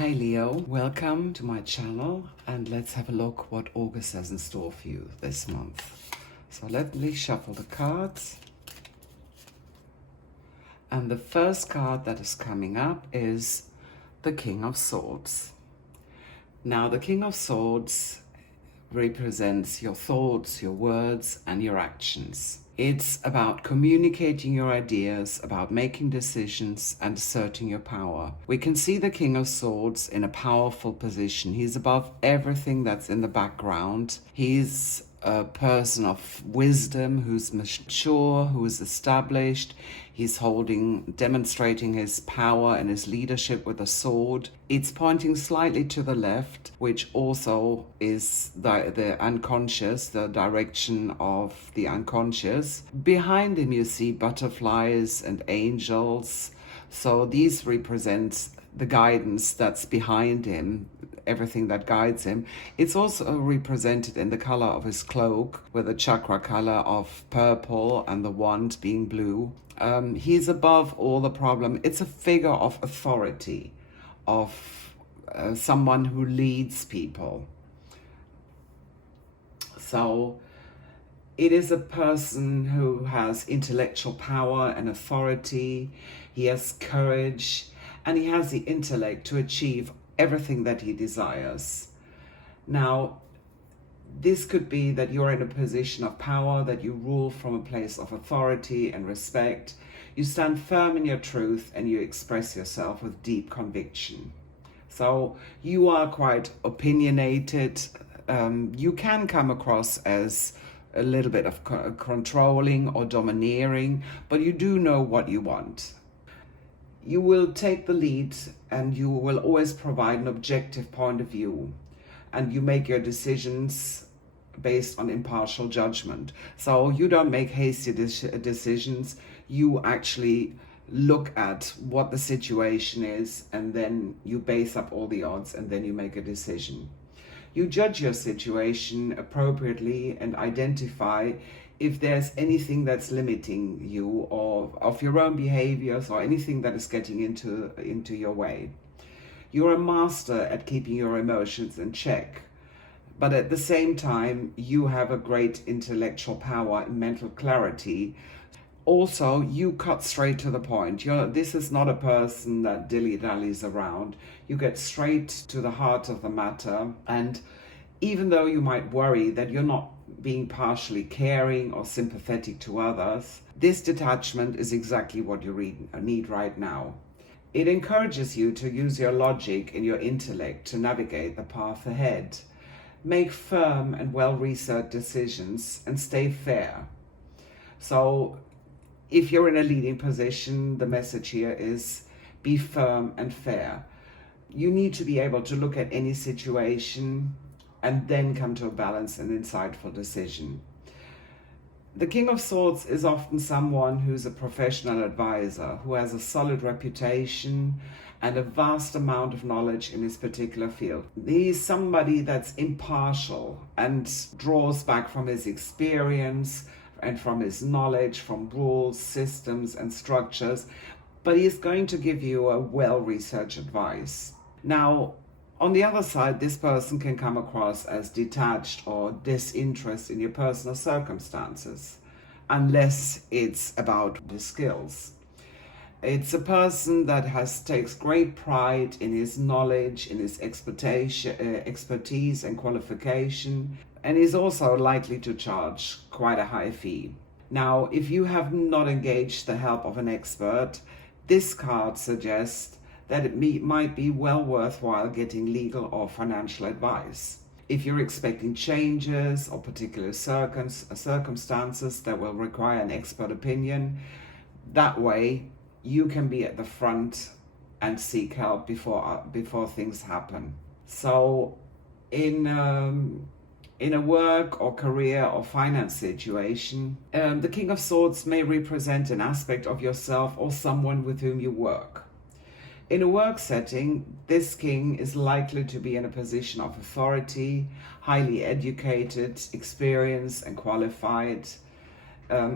Hi Leo, welcome to my channel and let's have a look what August has in store for you this month. So let me shuffle the cards. And the first card that is coming up is the King of Swords. Now the King of Swords represents your thoughts, your words and your actions. It's about communicating your ideas, about making decisions and asserting your power. We can see the King of Swords in a powerful position. He's above everything that's in the background. He's a person of wisdom, who's mature, who is established. He's demonstrating his power and his leadership with a sword. It's pointing slightly to the left, which also is the unconscious, the direction of the unconscious. Behind him you see butterflies and angels. So these represent the guidance that's behind him, everything that guides him. It's also represented in the color of his cloak, with the chakra color of purple and the wand being blue. He's above all the problem. It's a figure of authority, of someone who leads people. So it is a person who has intellectual power and authority. He has courage and he has the intellect to achieve everything that he desires. Now, this could be that you're in a position of power, that you rule from a place of authority and respect. You stand firm in your truth and you express yourself with deep conviction. So you are quite opinionated. You can come across as a little bit of controlling or domineering, but you do know what you want. You will take the lead and you will always provide an objective point of view, and you make your decisions based on impartial judgment. So you don't make hasty decisions. You actually look at what the situation is and then you base up all the odds and then you make a decision. You judge your situation appropriately and identify if there's anything that's limiting you or of your own behaviors or anything that is getting into your way. You're a master at keeping your emotions in check, but at the same time, you have a great intellectual power and mental clarity. Also, you cut straight to the point. This is not a person that dilly-dallies around. You get straight to the heart of the matter, and even though you might worry that you're not being partially caring or sympathetic to others, this detachment is exactly what you need right now. It encourages you to use your logic and your intellect to navigate the path ahead. Make firm and well-researched decisions and stay fair. So if you're in a leading position, the message here is be firm and fair. You need to be able to look at any situation and then come to a balanced and insightful decision. The King of Swords is often someone who's a professional advisor, who has a solid reputation and a vast amount of knowledge in his particular field. He's somebody that's impartial and draws back from his experience and from his knowledge, from rules, systems and structures, but he's going to give you a well-researched advice. Now, on the other side, this person can come across as detached or disinterested in your personal circumstances, unless it's about the skills. It's a person that takes great pride in his knowledge, in his expertise and qualification, and is also likely to charge quite a high fee. Now, if you have not engaged the help of an expert, this card suggests that it might be well worthwhile getting legal or financial advice. If you're expecting changes or particular circumstances that will require an expert opinion, that way you can be at the front and seek help before things happen. So in a work or career or finance situation, the King of Swords may represent an aspect of yourself or someone with whom you work. In a work setting, this king is likely to be in a position of authority, highly educated, experienced and qualified.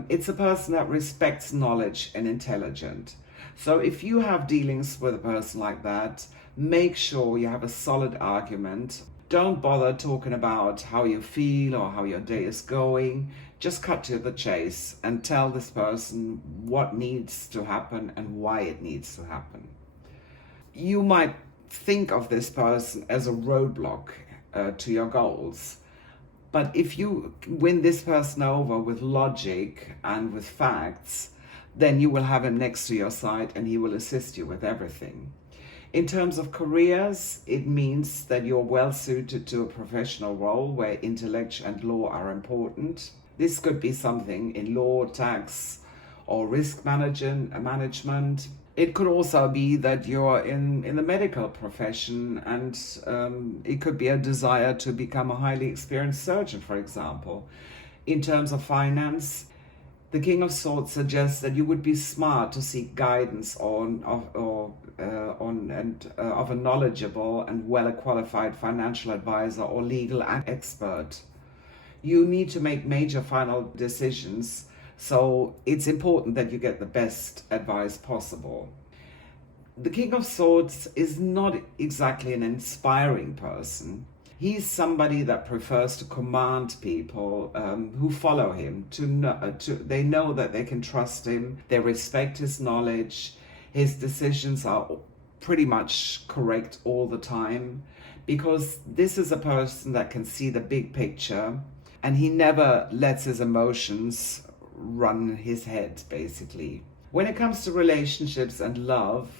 It's a person that respects knowledge and intelligence. So if you have dealings with a person like that, Make sure you have a solid argument. Don't bother talking about how you feel or how your day is going. Just cut to the chase and tell this person what needs to happen and why it needs to happen. You might think of this person as a roadblock to your goals. But if you win this person over with logic and with facts, then you will have him next to your side and he will assist you with everything. In terms of careers, it means that you're well suited to a professional role where intellect and law are important. This could be something in law, tax, or risk management. It could also be that you're in the medical profession, and it could be a desire to become a highly experienced surgeon, for example. In terms of finance, the King of Swords suggests that you would be smart to seek guidance of a knowledgeable and well-qualified financial advisor or legal expert. You need to make major final decisions, so it's important that you get the best advice possible. The King of Swords is not exactly an inspiring person. He's somebody that prefers to command people who follow him. They know that they can trust him. They respect his knowledge. His decisions are pretty much correct all the time, because this is a person that can see the big picture, and he never lets his emotions run his head, basically. When it comes to relationships and love,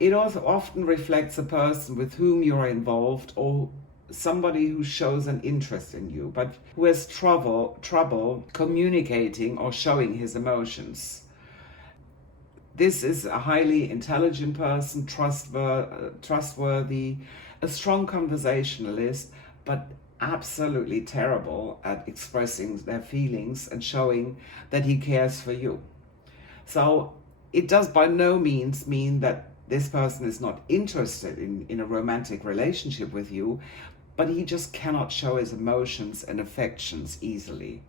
it also often reflects a person with whom you are involved, or somebody who shows an interest in you, but who has trouble communicating or showing his emotions. This is a highly intelligent person, trustworthy, a strong conversationalist, but absolutely terrible at expressing their feelings and showing that he cares for you. So it does by no means mean that this person is not interested in a romantic relationship with you, but he just cannot show his emotions and affections easily.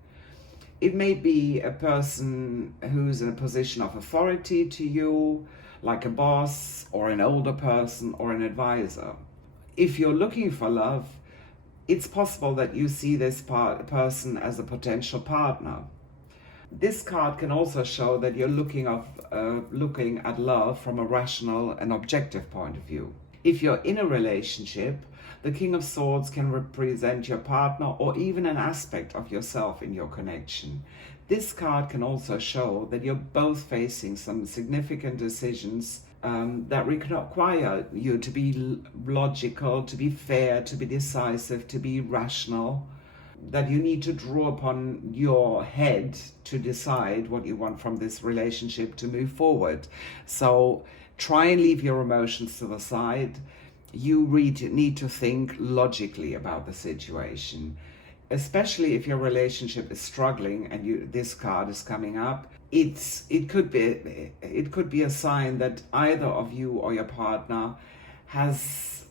It may be a person who's in a position of authority to you, like a boss or an older person or an advisor. If you're looking for love, it's possible that you see this person as a potential partner. This card can also show that you're looking at love from a rational and objective point of view. If you're in a relationship, the King of Swords can represent your partner or even an aspect of yourself in your connection. This card can also show that you're both facing some significant decisions that require you to be logical, to be fair, to be decisive, to be rational, that you need to draw upon your head to decide what you want from this relationship to move forward. So try and leave your emotions to the side. You need to think logically about the situation, especially if your relationship is struggling and this card is coming up. It could be a sign that either of you or your partner has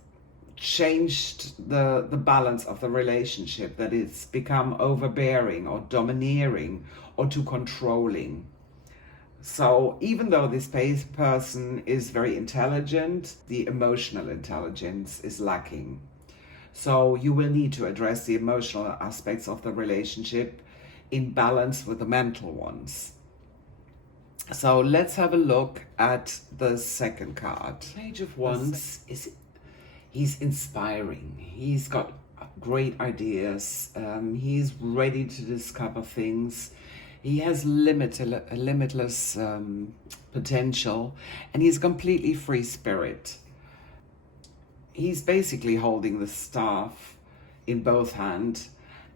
changed the balance of the relationship, that it's become overbearing or domineering or too controlling. So even though this person is very intelligent, the emotional intelligence is lacking. So you will need to address the emotional aspects of the relationship in balance with the mental ones. So let's have a look at the second card. Page of Wands he's inspiring. He's got great ideas. He's ready to discover things. He has limitless potential, and he's completely free spirit. He's basically holding the staff in both hands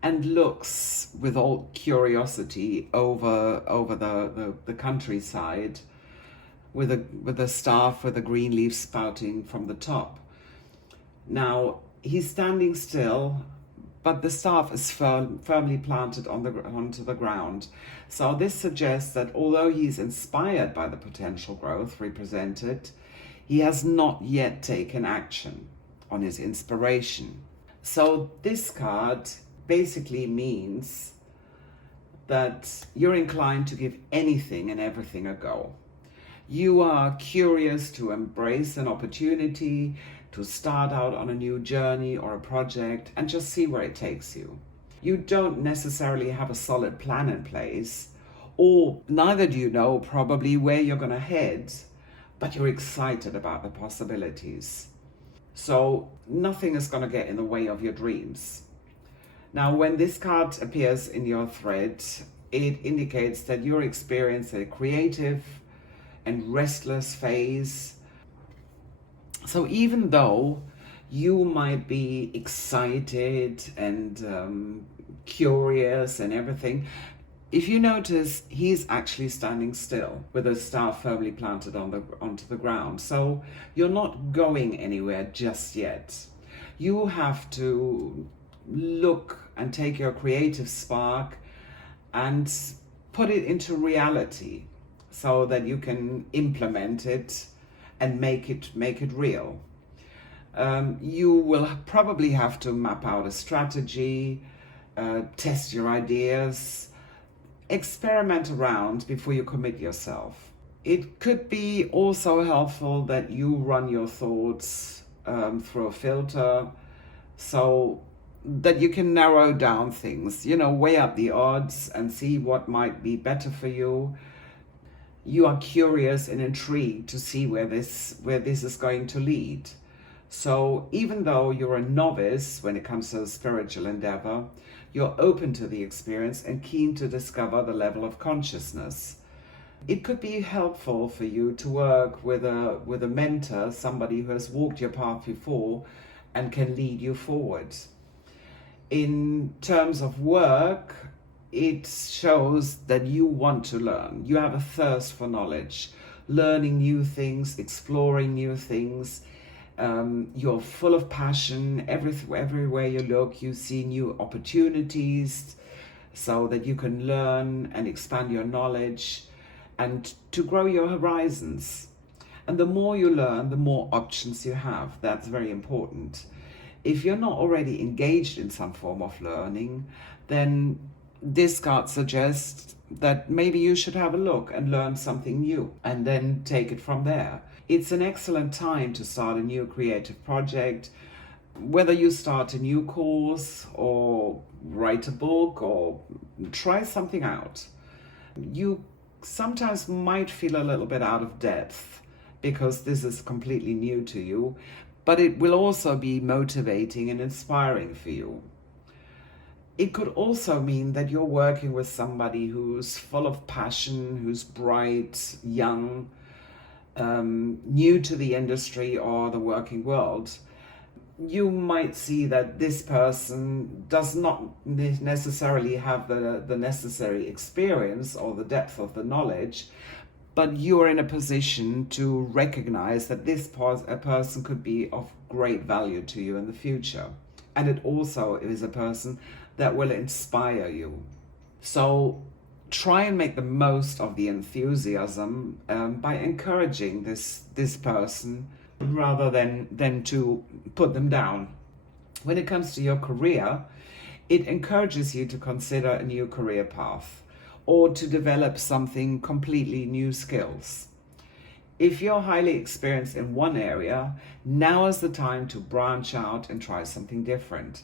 and looks with all curiosity over the countryside with a staff with a green leaf spouting from the top. Now he's standing still, but the staff is firmly planted onto the ground. So this suggests that although he's inspired by the potential growth represented, he has not yet taken action on his inspiration. So this card basically means that you're inclined to give anything and everything a go. You are curious to embrace an opportunity to start out on a new journey or a project and just see where it takes you. You don't necessarily have a solid plan in place, or neither do you know probably where you're going to head, but you're excited about the possibilities. So nothing is going to get in the way of your dreams. Now, when this card appears in your thread, it indicates that you're experiencing a creative and restless phase. So even though you might be excited and curious and everything, if you notice, he's actually standing still with a star firmly planted onto the ground. So you're not going anywhere just yet. You have to look and take your creative spark and put it into reality so that you can implement it and make it real. You will probably have to map out a strategy, test your ideas, experiment around before you commit yourself. It could be also helpful that you run your thoughts through a filter so that you can narrow down things, weigh up the odds and see what might be better for you. You are curious and intrigued to see where this is going to lead. So even though you're a novice when it comes to spiritual endeavor, you're open to the experience and keen to discover the level of consciousness. It could be helpful for you to work with a mentor, somebody who has walked your path before and can lead you forward. In terms of work, it shows that you want to learn. You have a thirst for knowledge, learning new things, exploring new things. You're full of passion. Everywhere you look, you see new opportunities so that you can learn and expand your knowledge and to grow your horizons. And the more you learn, the more options you have. That's very important. If you're not already engaged in some form of learning, then this card suggests that maybe you should have a look and learn something new and then take it from there. It's an excellent time to start a new creative project, whether you start a new course or write a book or try something out. You sometimes might feel a little bit out of depth because this is completely new to you, but it will also be motivating and inspiring for you. It could also mean that you're working with somebody who's full of passion, who's bright, young, new to the industry or the working world. You might see that this person does not necessarily have the necessary experience or the depth of the knowledge, but you're in a position to recognize that a person could be of great value to you in the future. And it also is a person that will inspire you. So try and make the most of the enthusiasm by encouraging this person rather than to put them down. When it comes to your career, it encourages you to consider a new career path or to develop something completely new skills. If you're highly experienced in one area, now is the time to branch out and try something different.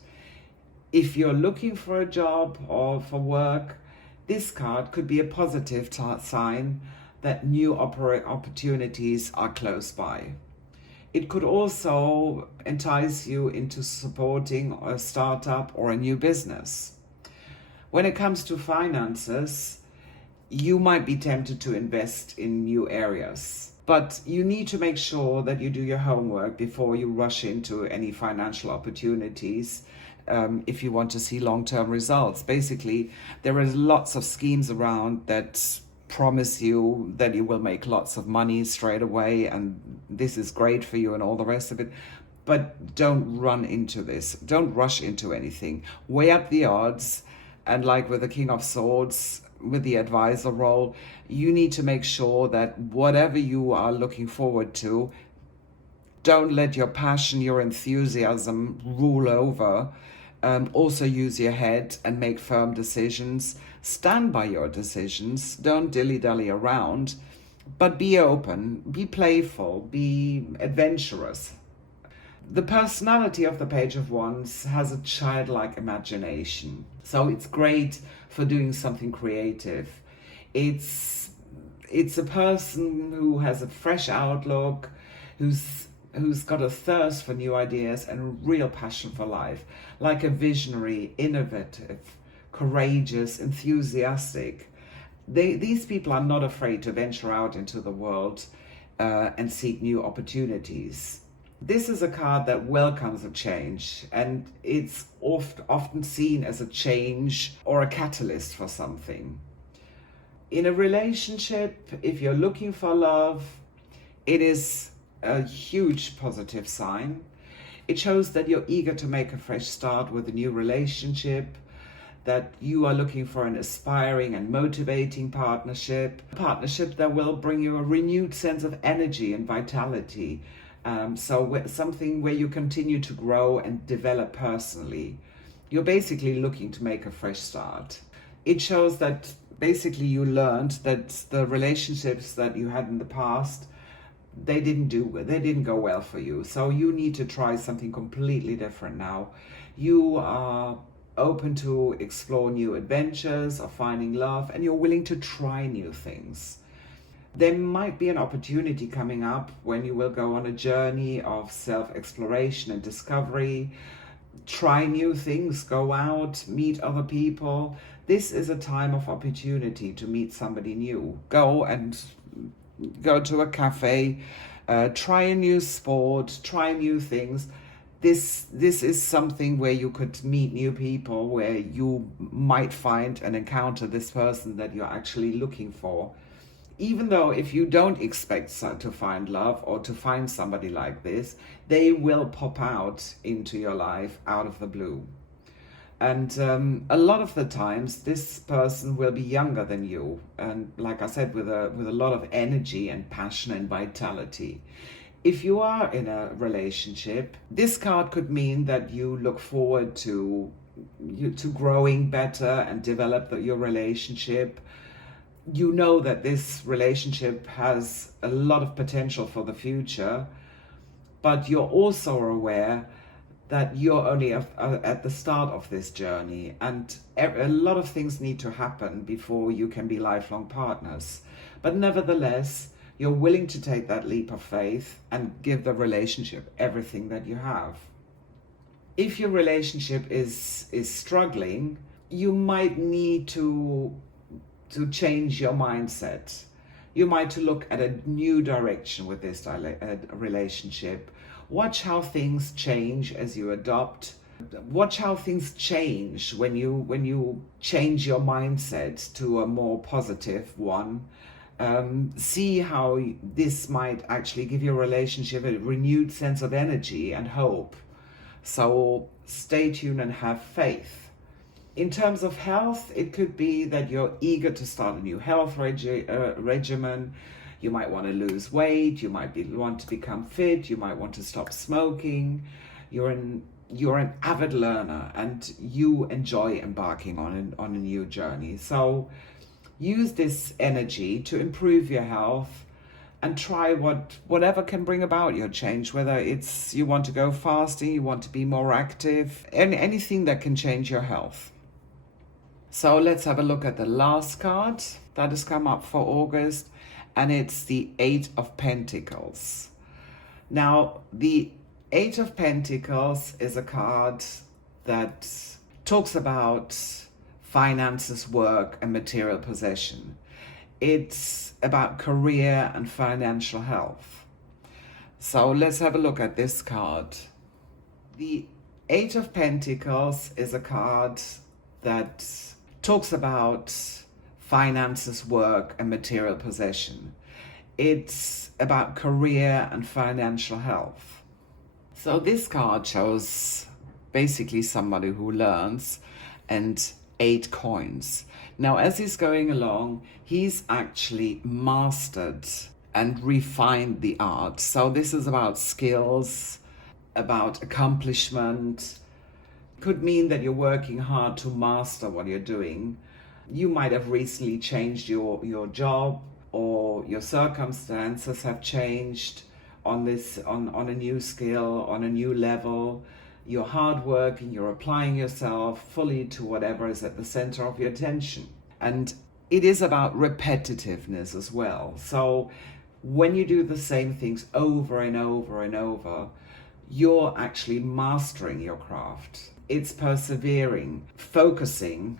If you're looking for a job or for work, this card could be a positive sign that new opportunities are close by. It could also entice you into supporting a startup or a new business. When it comes to finances, you might be tempted to invest in new areas, but you need to make sure that you do your homework before you rush into any financial opportunities if you want to see long-term results. Basically, there is lots of schemes around that promise you that you will make lots of money straight away and this is great for you and all the rest of it. But don't run into this. Don't rush into anything. Weigh up the odds. And like with the King of Swords, with the advisor role, you need to make sure that whatever you are looking forward to, don't let your passion, your enthusiasm rule over. Also use your head and make firm decisions. Stand by your decisions. Don't dilly-dally around, but be open, be playful, be adventurous. The personality of the Page of Wands has a childlike imagination. So it's great for doing something creative. It's a person who has a fresh outlook, who's got a thirst for new ideas and a real passion for life, like a visionary, innovative, courageous, enthusiastic. These people are not afraid to venture out into the world and seek new opportunities. This is a card that welcomes a change, and it's often seen as a change or a catalyst for something. In a relationship, if you're looking for love, it is a huge positive sign. It shows that you're eager to make a fresh start with a new relationship, that you are looking for an aspiring and motivating partnership, a partnership that will bring you a renewed sense of energy and vitality. Something where you continue to grow and develop personally. You're basically looking to make a fresh start. It shows that basically you learned that the relationships that you had in the past, they didn't go well for you. So you need to try something completely different now. You are open to explore new adventures or finding love, and you're willing to try new things. There might be an opportunity coming up when you will go on a journey of self-exploration and discovery, try new things, go out, meet other people. This is a time of opportunity to meet somebody new. Go to a cafe, try a new sport, try new things. This is something where you could meet new people, where you might find and encounter this person that you're actually looking for. Even though if you don't expect to find love or to find somebody like this, they will pop out into your life out of the blue. And a lot of the times, this person will be younger than you. And like I said, with a lot of energy and passion and vitality. If you are in a relationship, this card could mean that you look forward to growing better and develop your relationship. You know that this relationship has a lot of potential for the future, but you're also aware that you're only at the start of this journey, and a lot of things need to happen before you can be lifelong partners. But nevertheless, you're willing to take that leap of faith and give the relationship everything that you have. If your relationship is struggling, you might need to change your mindset. You might look at a new direction with this relationship. Watch how things change as you adopt. Watch how things change when you change your mindset to a more positive one. See how this might actually give your relationship a renewed sense of energy and hope. So stay tuned and have faith. In terms of health, it could be that you're eager to start a new health regimen. You might want to lose weight. You might want to become fit. You might want to stop smoking. You're an avid learner, and you enjoy embarking on a new journey. So use this energy to improve your health and try whatever can bring about your change, whether it's you want to go faster, you want to be more active, anything that can change your health. So let's have a look at the last card that has come up for August, and it's the Eight of Pentacles. Now, the Eight of Pentacles is a card that talks about finances, work, and material possession. It's about career and financial health. So let's have a look at this card. The Eight of Pentacles is a card that talks about finances, work, and material possession. It's about career and financial health. So this card shows basically somebody who learns and 8 coins. Now, as he's going along, he's actually mastered and refined the art. So this is about skills, about accomplishment. Could mean that you're working hard to master what you're doing. You might have recently changed your job, or your circumstances have changed, on on a new skill, on a new level. You're hard working, you're applying yourself fully to whatever is at the center of your attention. And it is about repetitiveness as well. So when you do the same things over and over and over, you're actually mastering your craft. It's persevering, focusing,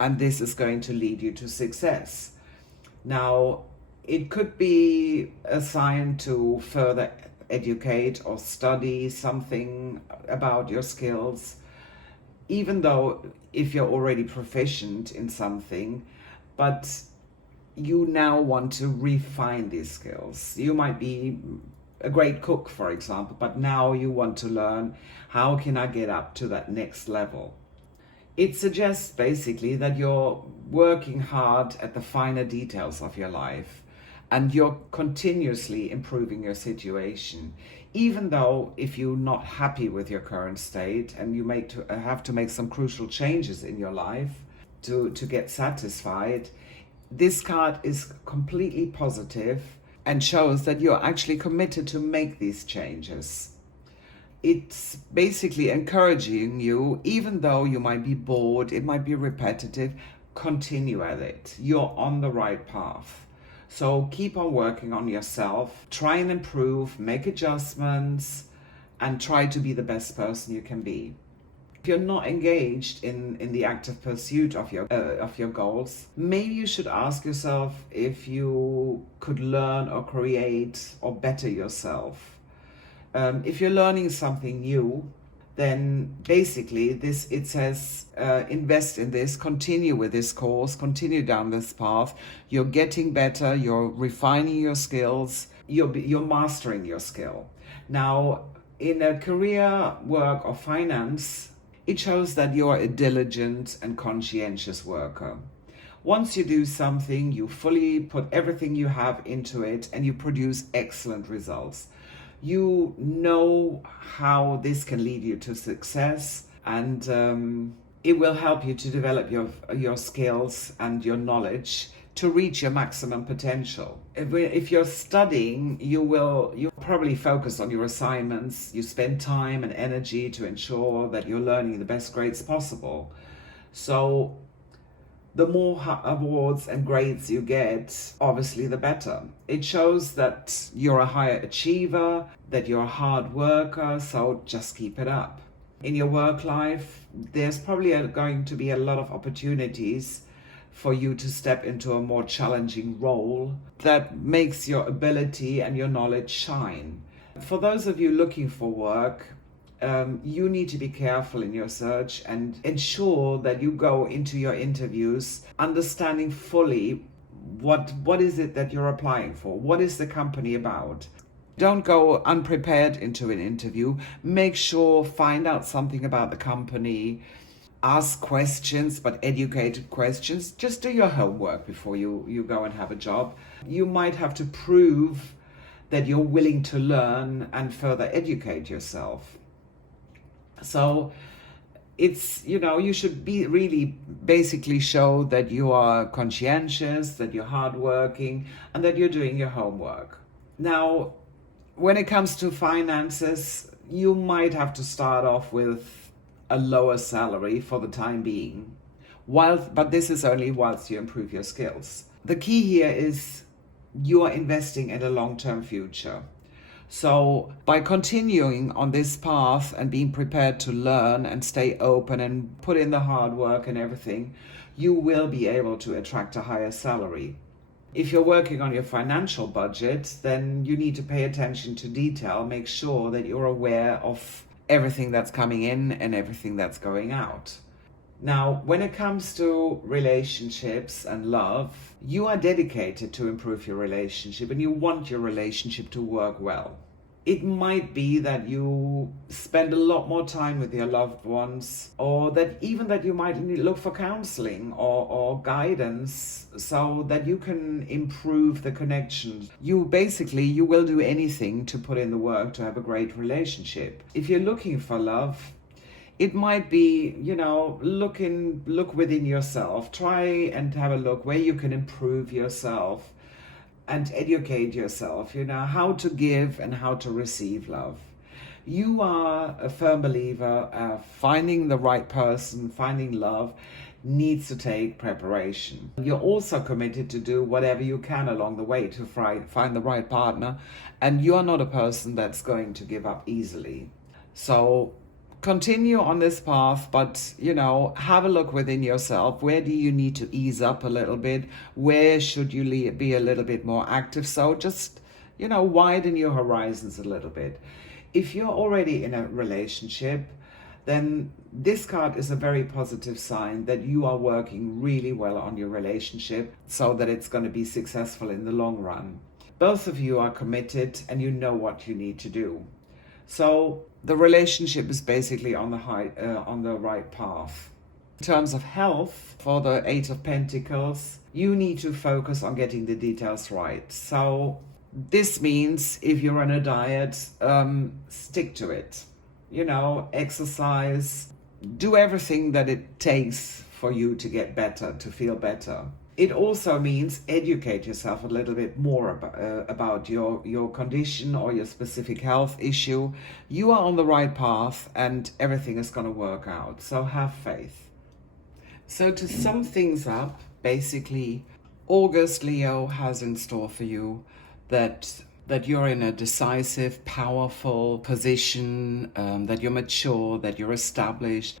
and this is going to lead you to success. Now, it could be assigned to further educate or study something about your skills, even though if you're already proficient in something, but you now want to refine these skills. You might be a great cook, for example, but now you want to learn, how can I get up to that next level? It suggests basically that you're working hard at the finer details of your life and you're continuously improving your situation. Even though if you're not happy with your current state and you have to make some crucial changes in your life to get satisfied, this card is completely positive and shows that you're actually committed to make these changes. It's basically encouraging you, even though you might be bored, it might be repetitive, continue at it. You're on the right path. So keep on working on yourself, try and improve, make adjustments, and try to be the best person you can be. If you're not engaged in the active pursuit of your goals, maybe you should ask yourself if you could learn or create or better yourself. If you're learning something new, then basically it says invest in this, continue with this course, continue down this path. You're getting better, you're refining your skills, you're mastering your skill. Now, in a career, work, or finance, it shows that you're a diligent and conscientious worker. Once you do something, you fully put everything you have into it and you produce excellent results. You know how this can lead you to success, and it will help you to develop your skills and your knowledge to reach your maximum potential. If you're studying, you'll probably focus on your assignments. You spend time and energy to ensure that you're learning the best grades possible. So the more awards and grades you get, obviously the better. It shows that you're a higher achiever, that you're a hard worker, so just keep it up. In your work life, there's probably going to be a lot of opportunities for you to step into a more challenging role that makes your ability and your knowledge shine. For those of you looking for work, you need to be careful in your search and ensure that you go into your interviews understanding fully what is it that you're applying for, what is the company about. Don't go unprepared into an interview. Make sure, find out something about the company, ask questions, but educated questions. Just do your homework before you go and have a job. You might have to prove that you're willing to learn and further educate yourself. So it's, you should be really basically show that you are conscientious, that you're hardworking, and that you're doing your homework. Now, when it comes to finances, you might have to start off with a lower salary for the time being, but this is only whilst you improve your skills. The key here is you are investing in a long-term future. So by continuing on this path and being prepared to learn and stay open and put in the hard work and everything, you will be able to attract a higher salary. If you're working on your financial budget, then you need to pay attention to detail, make sure that you're aware of everything that's coming in and everything that's going out. Now, when it comes to relationships and love, you are dedicated to improve your relationship and you want your relationship to work well. It might be that you spend a lot more time with your loved ones, or that you might look for counseling or guidance so that you can improve the connection. You will do anything to put in the work to have a great relationship. If you're looking for love, it might be, look within yourself. Try and have a look where you can improve yourself. and educate yourself, how to give and how to receive love. You are a firm believer, finding the right person, finding love needs to take preparation. You're also committed to do whatever you can along the way to find the right partner, and you are not a person that's going to give up easily. So continue on this path, but have a look within yourself. Where do you need to ease up a little bit? Where should you be a little bit more active? So just widen your horizons a little bit. If you're already in a relationship, then this card is a very positive sign that you are working really well on your relationship so that it's going to be successful in the long run. Both of you are committed and you know what you need to do. So the relationship is basically on the right path. In terms of health, for the Eight of Pentacles, you need to focus on getting the details right. So this means if you're on a diet, stick to it. Exercise, do everything that it takes for you to get better, to feel better. It also means educate yourself a little bit more about your condition or your specific health issue. You are on the right path and everything is going to work out. So have faith. So to sum things up, basically, August, Leo, has in store for you that you're in a decisive, powerful position, that you're mature, that you're established,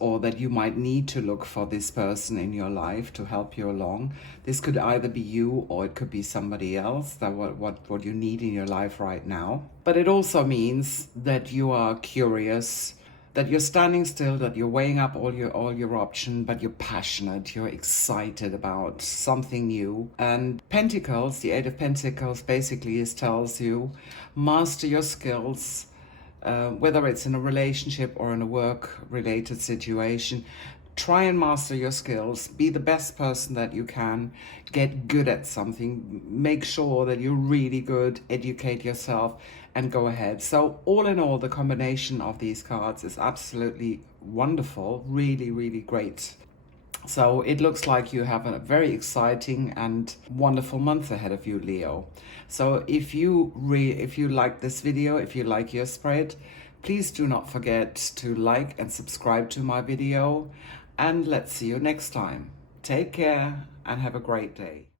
or that you might need to look for this person in your life to help you along. This could either be you or it could be somebody else, that what you need in your life right now. But it also means that you are curious, that you're standing still, that you're weighing up all your options, but you're passionate, you're excited about something new. And Pentacles, the Eight of Pentacles, basically tells you, master your skills, whether it's in a relationship or in a work-related situation. Try and master your skills, be the best person that you can, get good at something, make sure that you're really good, educate yourself, and go ahead. So all in all, the combination of these cards is absolutely wonderful, really, really great. So it looks like you have a very exciting and wonderful month ahead of you, Leo. So if you like this video, if you like your spread, please do not forget to like and subscribe to my video. And let's see you next time. Take care and have a great day.